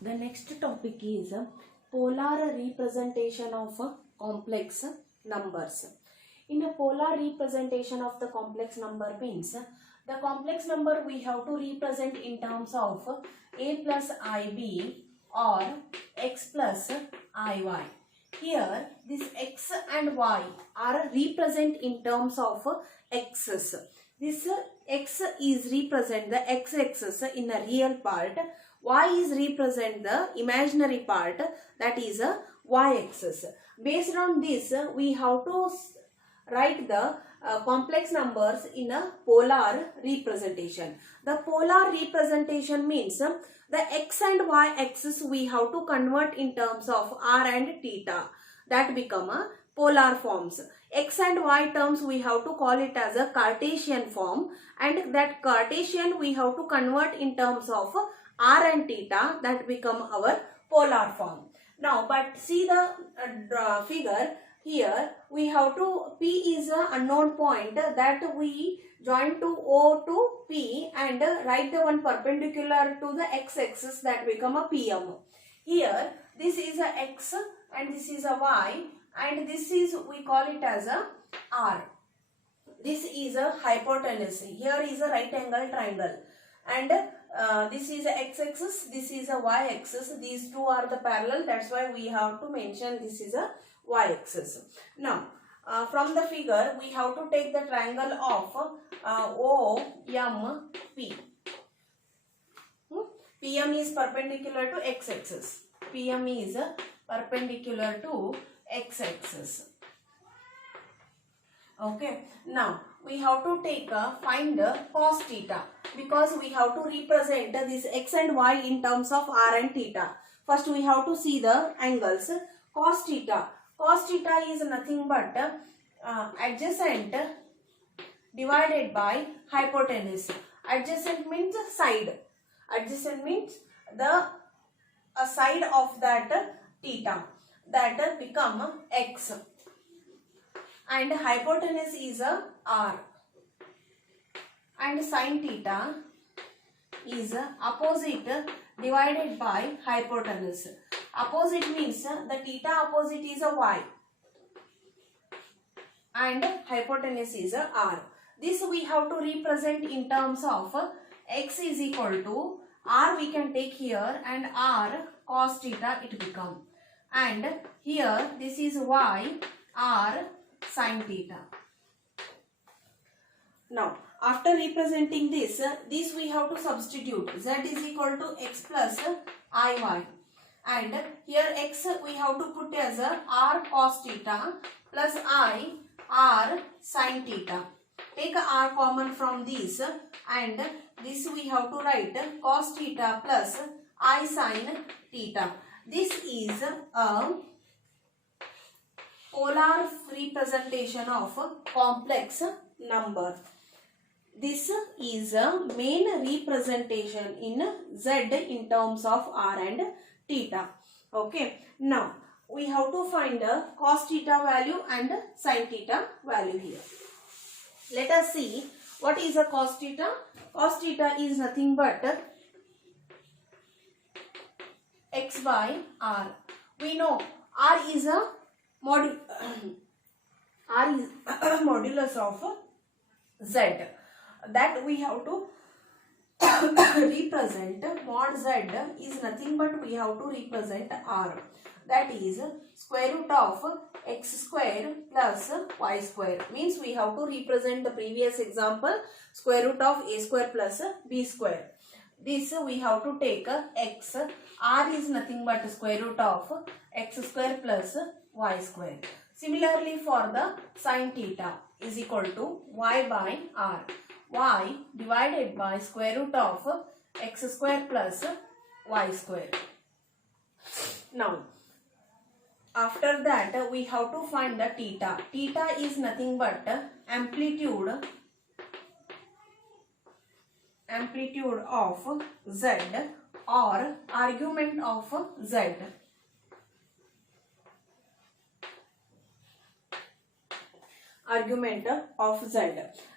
The next topic is polar representation of complex numbers. In a polar representation of the complex number means the complex number we have to represent in terms of a plus ib or x plus iy. Here this x and y are represent in terms of x's. This x is represent the x-axis in a real part, y is represent the imaginary part, that is a y-axis. Based on this, we have to write the complex numbers in a polar representation. The polar representation means the x and y axis we have to convert in terms of r and theta, that become a polar forms. X and y terms we have to call it as a Cartesian form, and that Cartesian we have to convert in terms of r and theta, that become our polar form. Now but see the figure. Here we have to, P is a unknown point that we join to O to P and write the one perpendicular to the x-axis, that become a PM. Here this is a x and this is a y and this is, we call it as a R. This is a hypotenuse. Here is a right angle triangle and this is a x-axis, this is a y-axis. These two are the parallel, that's why we have to mention this is a y-axis. Now from the figure we have to take the triangle of OMP. PM is perpendicular to x-axis. PM is perpendicular to x-axis. Okay. Now we have to take find cos theta, because we have to represent this x and y in terms of r and theta. First we have to see the angles. Cos theta. Cos theta is nothing but adjacent divided by hypotenuse. Adjacent means side. Adjacent means the side of that theta, that become x, and hypotenuse is a r, and sin theta is opposite divided by hypotenuse. Opposite means the theta opposite is a y and hypotenuse is a r. This we have to represent in terms of x is equal to r, we can take here, and r cos theta it become, and here this is y r sin theta. Now after representing this we have to substitute. Z is equal to x plus iy, and here x we have to put as a r cos theta plus I r sin theta. Take r common from this, and this we have to write cos theta plus I sin theta. This is a polar representation of complex number. This is a main representation in Z in terms of r and theta. Okay. Now we have to find a cos theta value and sin theta value here. Let us see what is a cos theta. Cos theta is nothing but x by r. We know r is a r is modulus of z, that we have to represent. Mod z is nothing but we have to represent r, that is square root of x square plus y square. Means we have to represent the previous example, square root of a square plus b square. This we have to take x. R is nothing but square root of x square plus y square. Similarly for the sin theta is equal to y by r. Y divided by square root of x square plus y square. Now after that we have to find the theta. Theta is nothing but amplitude of z or argument of z. Argument of z.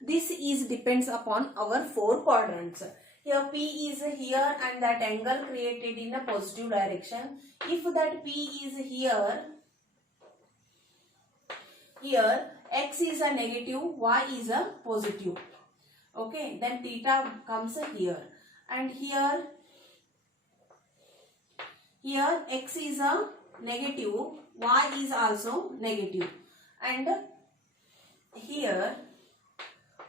This is depends upon our four quadrants. Here P is here and that angle created in a positive direction. If that P is here, X is a negative, Y is a positive. Okay, then theta comes here. And here X is a negative, Y is also negative. And here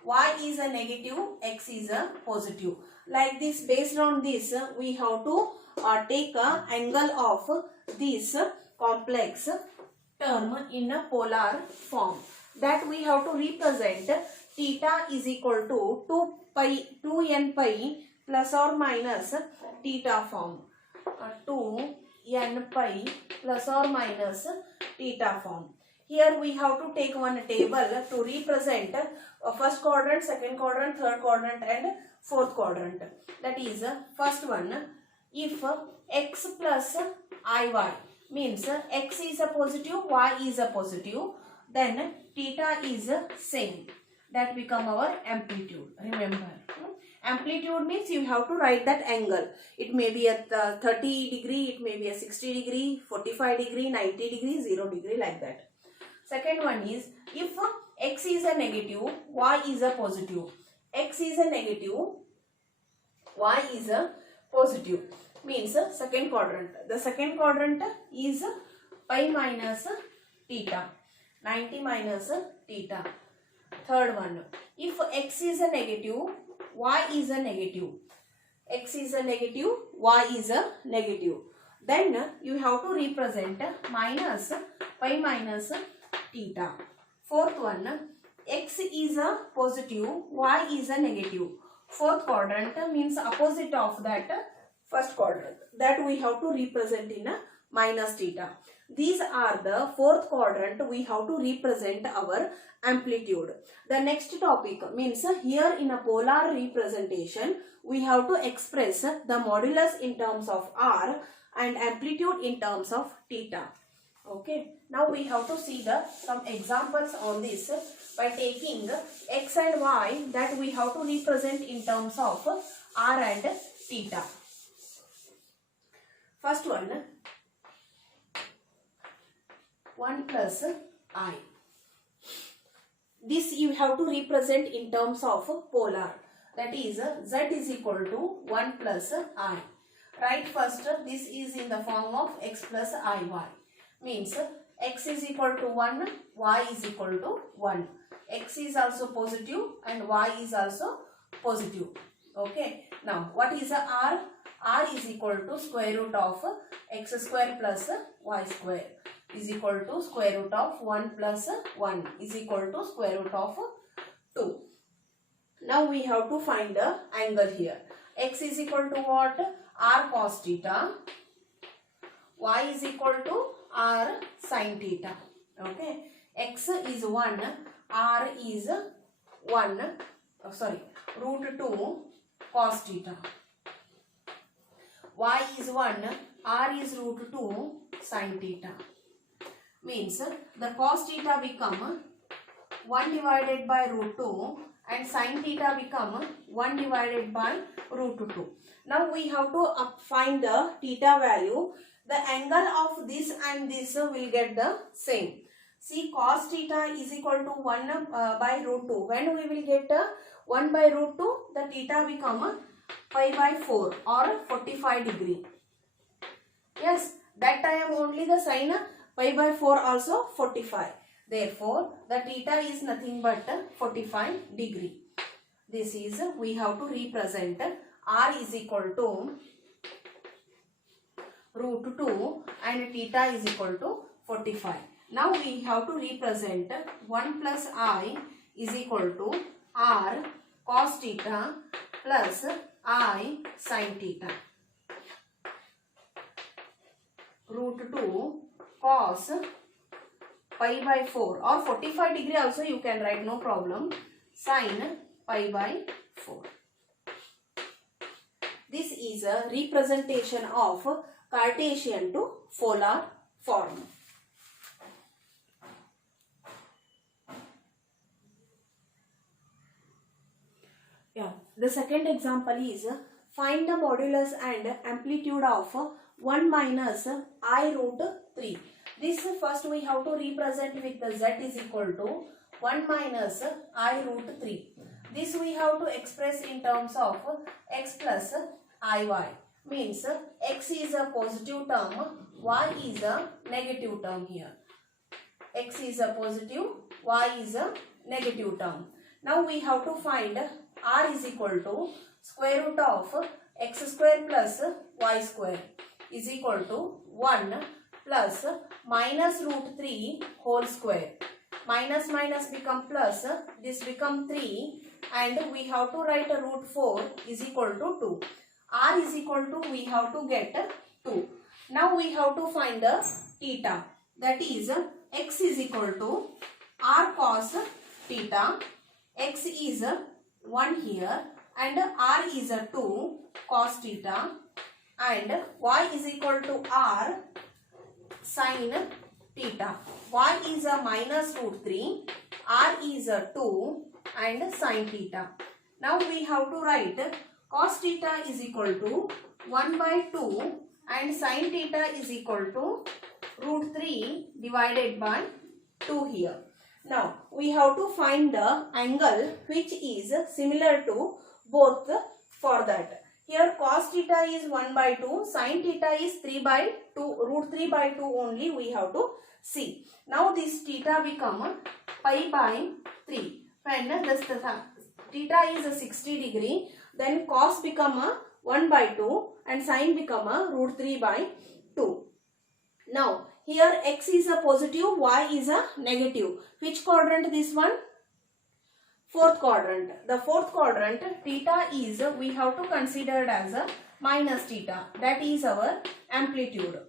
Y is a negative, X is a positive. Like this, based on this, we have to take a angle of this complex term in a polar form. That we have to represent theta is equal to 2n pi plus or minus theta form. 2n pi plus or minus theta form. Here we have to take one table to represent first quadrant, second quadrant, third quadrant and fourth quadrant. That is first one, if x plus iy means x is a positive, y is a positive, then theta is same. That become our amplitude. Remember, amplitude means you have to write that angle. It may be at 30 degree, it may be a 60 degree, 45 degree, 90 degree, 0 degree, like that. Second one is, if x is a negative, y is a positive. X is a negative, y is a positive. Means second quadrant. The second quadrant is pi minus theta. 90 minus theta. Third one, if x is a negative, y is a negative. X is a negative, y is a negative. Then you have to represent minus pi minus theta. Fourth one, x is a positive, y is a negative. Fourth quadrant means opposite of that first quadrant. That we have to represent in a minus theta. These are the fourth quadrant we have to represent our amplitude. The next topic means here in a polar representation we have to express the modulus in terms of r and amplitude in terms of theta. Okay, now we have to see some examples on this by taking x and y that we have to represent in terms of r and theta. First one, 1 plus I. This you have to represent in terms of polar. That is z is equal to 1 plus I. Write first, this is in the form of x plus iy. Means x is equal to 1, y is equal to 1. X is also positive and y is also positive. Okay. Now what is the r? R is equal to square root of x square plus y square is equal to square root of 1 plus 1 is equal to square root of 2. Now we have to find the angle here. X is equal to what? R cos theta. Y is equal to R sin theta. Okay. X is 1. R is 1. Root 2 cos theta. Y is 1. R is root 2 sin theta. Means the cos theta become 1 divided by root 2 and sin theta become 1 divided by root 2. Now we have to find the theta value. The angle of this and this will get the same. See, cos theta is equal to 1 by root 2. When we will get 1 by root 2, the theta become pi by 4 or 45 degree. Yes, that time only the sin pi by 4 also 45. Therefore, the theta is nothing but 45 degree. This is, we have to represent r is equal to root 2 and theta is equal to 45. Now we have to represent 1 plus I is equal to r cos theta plus I sin theta. Root 2 cos pi by 4 or 45 degree also you can write, no problem. Sin pi by 4. This is a representation of Cartesian to polar form. Yeah. The second example is find the modulus and amplitude of 1 minus I root 3. This first we have to represent with the z is equal to 1 minus I root 3. This we have to express in terms of x plus iy. Means x is a positive term, y is a negative term here. X is a positive, y is a negative term. Now we have to find r is equal to square root of x square plus y square is equal to 1 plus minus root 3 whole square. Minus minus become plus, this become 3 and we have to write a root 4 is equal to 2. R is equal to, we have to get 2. Now we have to find the theta, that is x is equal to r cos theta. X is 1 here and r is 2 cos theta, and y is equal to r sin theta. Y is a minus root 3, r is a 2 and sin theta. Now we have to write cos theta is equal to 1 by 2 and sin theta is equal to root 3 divided by 2 here. Now we have to find the angle which is similar to both for that. Here cos theta is 1 by 2, sin theta is 3 by 2, root 3 by 2 only we have to see. Now this theta become pi by 3. When this theta is a 60 degree, then cos become a 1 by 2 and sin become a root 3 by 2. Now here x is a positive, y is a negative. Which quadrant this one? Fourth quadrant. The fourth quadrant, theta is, we have to consider as a minus theta. That is our amplitude.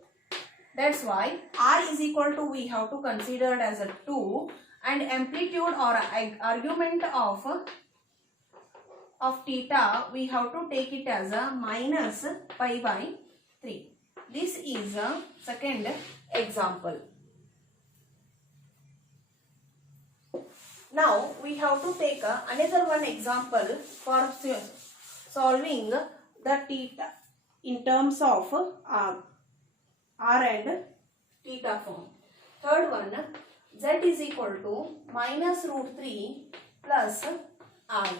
That's why r is equal to, we have to consider as a 2 and amplitude or argument of theta, we have to take it as a minus pi by 3. This is a second example. Now we have to take another one example for solving the theta in terms of r and theta form. Third one, z is equal to minus root 3 plus I.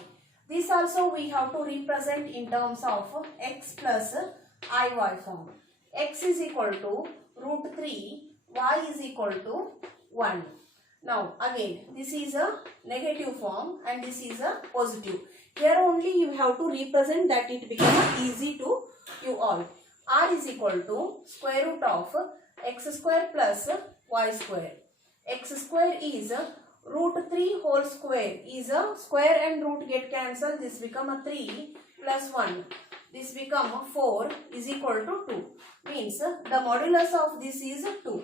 This also we have to represent in terms of x plus iy form. X is equal to root 3, y is equal to 1. Now again this is a negative form and this is a positive. Here only you have to represent that it becomes easy to you all. R is equal to square root of x square plus y square. X square is root 3 whole square is a square and root get cancelled. This become a 3 plus 1. This become 4 is equal to 2. Means the modulus of this is 2.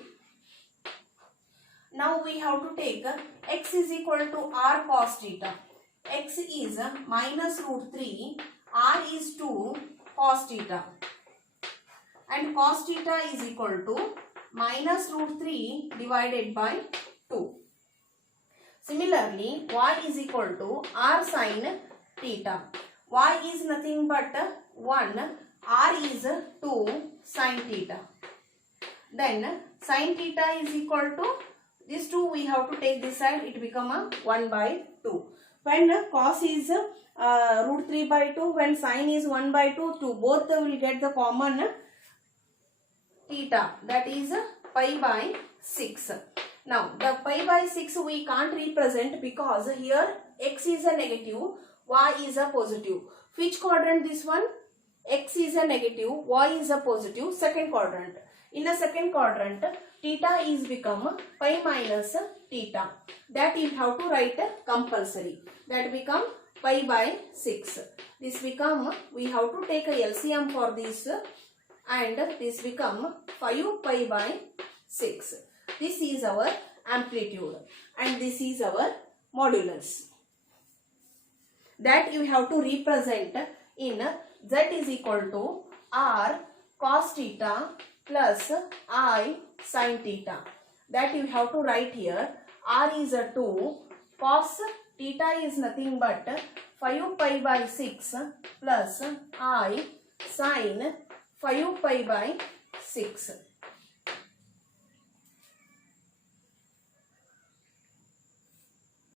Now we have to take x is equal to r cos theta. X is minus root 3, r is 2 cos theta. And cos theta is equal to minus root 3 divided by 2. Similarly, y is equal to r sin theta. Y is nothing but 1, r is 2 sin theta. Then sin theta is equal to, this 2 we have to take this side, it become a 1 by 2. When cos is root 3 by 2, when sin is 1 by 2, both will get the common theta, that is pi by 6. Now the pi by 6 we can't represent because here x is a negative, y is a positive. Which quadrant this one? X is a negative, y is a positive, second quadrant. In the second quadrant, theta is become pi minus theta. That you have to write compulsory. That become pi by 6. This become, we have to take a LCM for this and this become 5 pi by 6. This is our amplitude and this is our modulus. That you have to represent in z is equal to r cos theta plus I sin theta. That you have to write here. R is a 2, cos theta is nothing but 5 pi by 6 plus I sin 5 pi by 6.